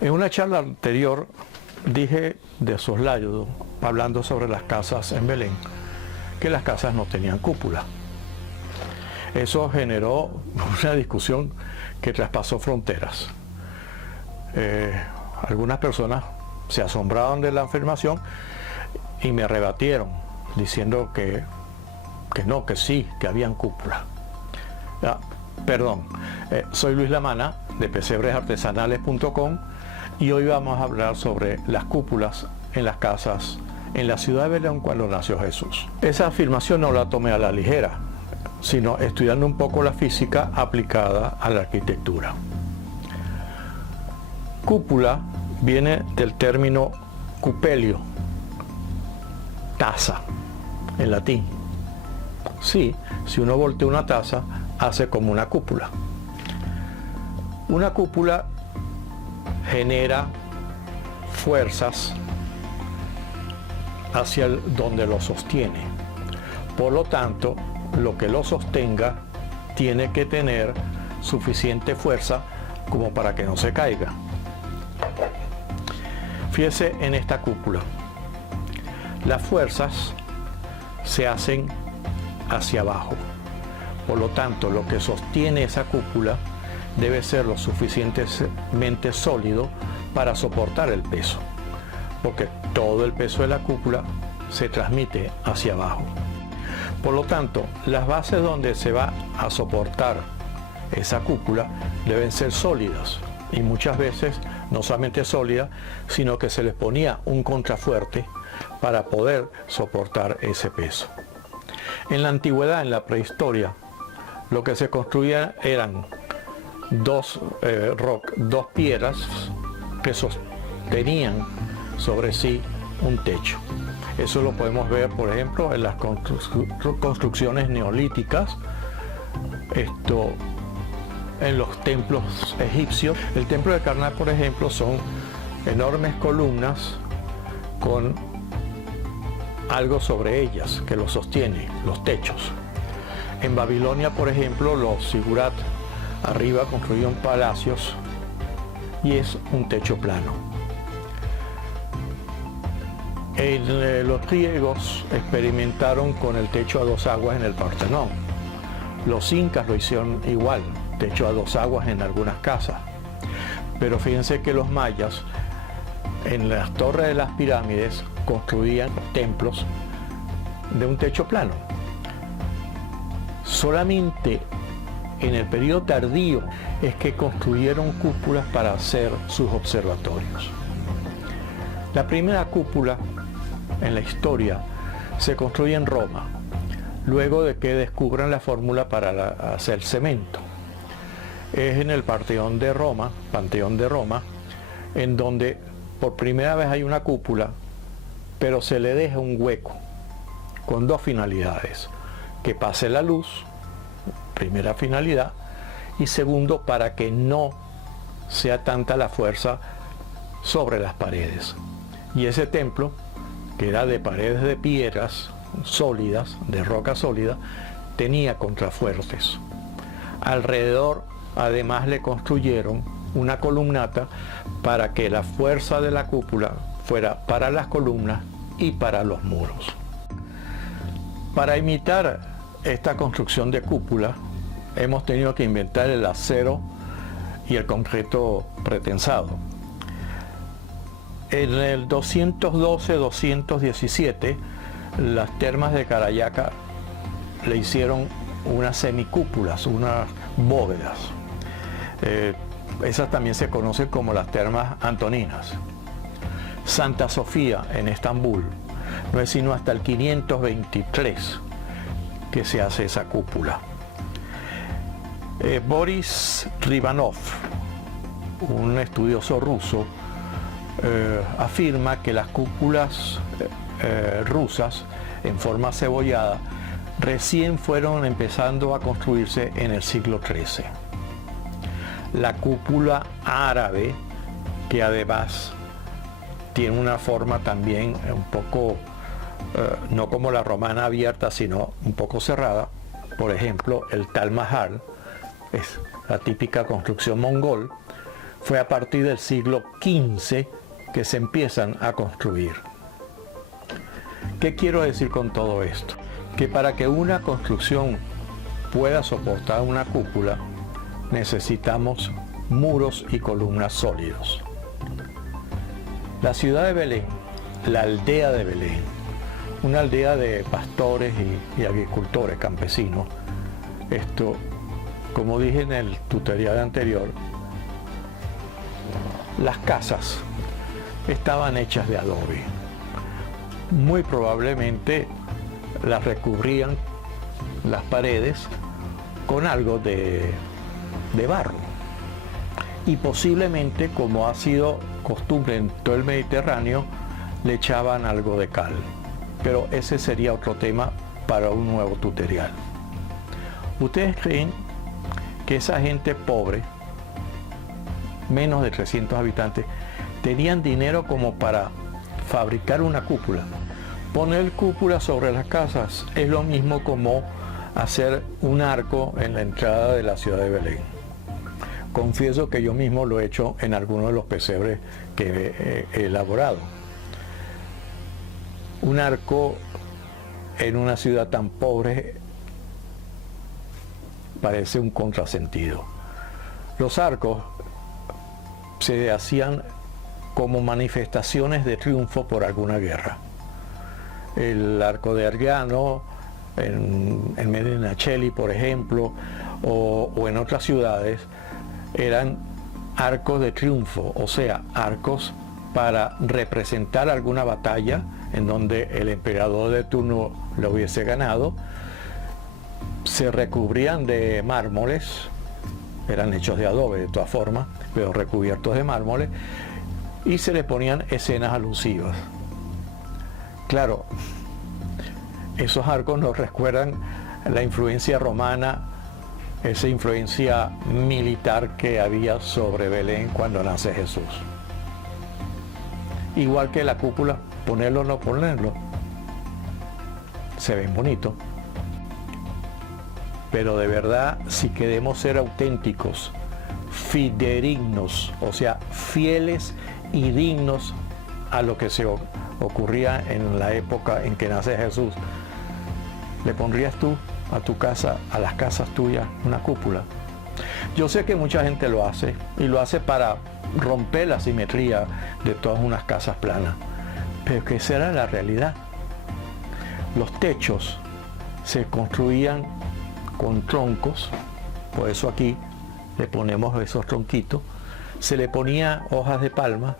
En una charla anterior dije de soslayo, hablando sobre las casas en Belén, que las casas no tenían cúpula. Eso generó una discusión que traspasó fronteras. Algunas personas se asombraron de la afirmación y me rebatieron diciendo que no, que sí, que habían cúpula. Soy Luis Lamana de pesebresartesanales.com y hoy vamos a hablar sobre las cúpulas en las casas en la ciudad de Belén cuando nació Jesús. Esa afirmación no la tomé a la ligera, sino estudiando un poco la física aplicada a la arquitectura. Cúpula viene del término cupelio, taza, en latín. Sí, si uno voltea una taza, hace como una cúpula. Una cúpula genera fuerzas hacia donde lo sostiene. Por lo tanto, lo que lo sostenga tiene que tener suficiente fuerza como para que no se caiga. Fíjese en esta cúpula. Las fuerzas se hacen hacia abajo. Por lo tanto, lo que sostiene esa cúpula debe ser lo suficientemente sólido para soportar el peso, porque todo el peso de la cúpula se transmite hacia abajo. Por lo tanto, las bases donde se va a soportar esa cúpula deben ser sólidas, y muchas veces no solamente sólidas, sino que se les ponía un contrafuerte para poder soportar ese peso. En la antigüedad, en la prehistoria, lo que se construía eran dos piedras que sostenían sobre sí un techo. Eso lo podemos ver, por ejemplo, en las construcciones neolíticas, en los templos egipcios. El templo de Karnak, por ejemplo, son enormes columnas con algo sobre ellas que los sostiene, los techos. En Babilonia, por ejemplo, los sigurat arriba construyeron palacios y es un techo plano. Los griegos experimentaron con el techo a dos aguas en el Partenón. Los incas lo hicieron igual, techo a dos aguas en algunas casas. Pero fíjense que los mayas en las torres de las pirámides construían templos de un techo plano. Solamente en el periodo tardío es que construyeron cúpulas para hacer sus observatorios. La primera cúpula en la historia se construye en Roma, luego de que descubran la fórmula para hacer cemento. Es en el Panteón de Roma, en donde por primera vez hay una cúpula, pero se le deja un hueco con dos finalidades: que pase la luz, primera finalidad, y segundo, para que no sea tanta la fuerza sobre las paredes. Y ese templo, que era de paredes de piedras sólidas, de roca sólida, tenía contrafuertes. Alrededor, además, le construyeron una columnata para que la fuerza de la cúpula fuera para las columnas y para los muros. Para imitar esta construcción de cúpula, hemos tenido que inventar el acero y el concreto pretensado. En el 212-217, las termas de Carayaca le hicieron unas semicúpulas, unas bóvedas. Esas también se conocen como las termas antoninas. Santa Sofía, en Estambul, no es sino hasta el 523 que se hace esa cúpula. Boris Ribanov, un estudioso ruso, afirma que las cúpulas rusas en forma cebollada recién fueron empezando a construirse en el siglo XIII. La cúpula árabe, que además tiene una forma también un poco, no como la romana abierta, sino un poco cerrada. Por ejemplo, el Taj Mahal es la típica construcción mongol, Fue a partir del siglo XV que se empiezan a construir. ¿Qué quiero decir con todo esto? Que para que una construcción pueda soportar una cúpula, necesitamos muros y columnas sólidos. La ciudad de Belén, la aldea de Belén, una aldea de pastores y agricultores, campesinos. Esto, como dije en el tutorial anterior, las casas estaban hechas de adobe. Muy probablemente las recubrían las paredes con algo de barro. Y posiblemente, como ha sido costumbre en todo el Mediterráneo, le echaban algo de cal. Pero ese sería otro tema para un nuevo tutorial. ¿Ustedes creen que esa gente pobre, menos de 300 habitantes, tenían dinero como para fabricar una cúpula? Poner cúpula sobre las casas es lo mismo como hacer un arco en la entrada de la ciudad de Belén. Confieso que yo mismo lo he hecho en algunos de los pesebres que he elaborado. Un arco en una ciudad tan pobre parece un contrasentido. Los arcos se hacían como manifestaciones de triunfo por alguna guerra. El arco de Adriano en Medina Celi, por ejemplo, o en otras ciudades, eran arcos de triunfo, o sea, arcos para representar alguna batalla en donde el emperador de turno lo hubiese ganado. Se recubrían de mármoles, eran hechos de adobe de todas formas, pero recubiertos de mármoles, y se le ponían escenas alusivas. Claro, esos arcos nos recuerdan la influencia romana, esa influencia militar que había sobre Belén cuando nace Jesús. Igual que la cúpula, ponerlo o no ponerlo, se ven bonitos. Pero de verdad, si queremos ser auténticos, fidedignos, o sea, fieles y dignos a lo que se ocurría en la época en que nace Jesús, ¿le pondrías tú a tu casa, a las casas tuyas, una cúpula? Yo sé que mucha gente lo hace, y lo hace para romper la simetría de todas unas casas planas, pero que esa era la realidad. Los techos se construían con troncos, por eso aquí le ponemos esos tronquitos, se le ponía hojas de palma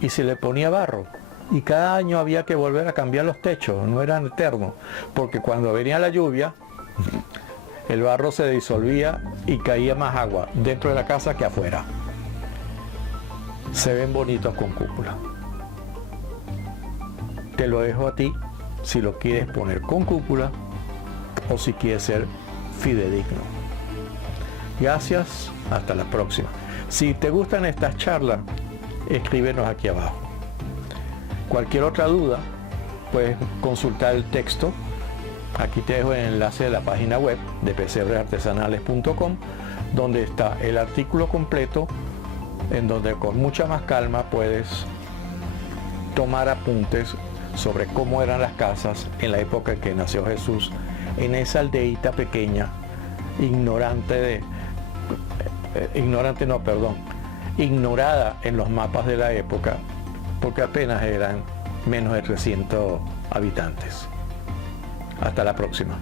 y se le ponía barro, y cada año había que volver a cambiar los techos, no eran eternos, porque cuando venía la lluvia el barro se disolvía y caía más agua dentro de la casa que afuera. Se ven bonitos con cúpula. Te lo dejo a ti si lo quieres poner con cúpula o si quieres ser fidedigno. Gracias, hasta la próxima. Si te gustan estas charlas, escríbenos aquí abajo. Cualquier otra duda, puedes consultar el texto. Aquí te dejo el enlace de la página web de pesebresartesanales.com, donde está el artículo completo, en donde con mucha más calma puedes tomar apuntes sobre cómo eran las casas en la época en que nació Jesús, en esa aldeíta pequeña, ignorada en los mapas de la época, porque apenas eran menos de 300 habitantes. Hasta la próxima.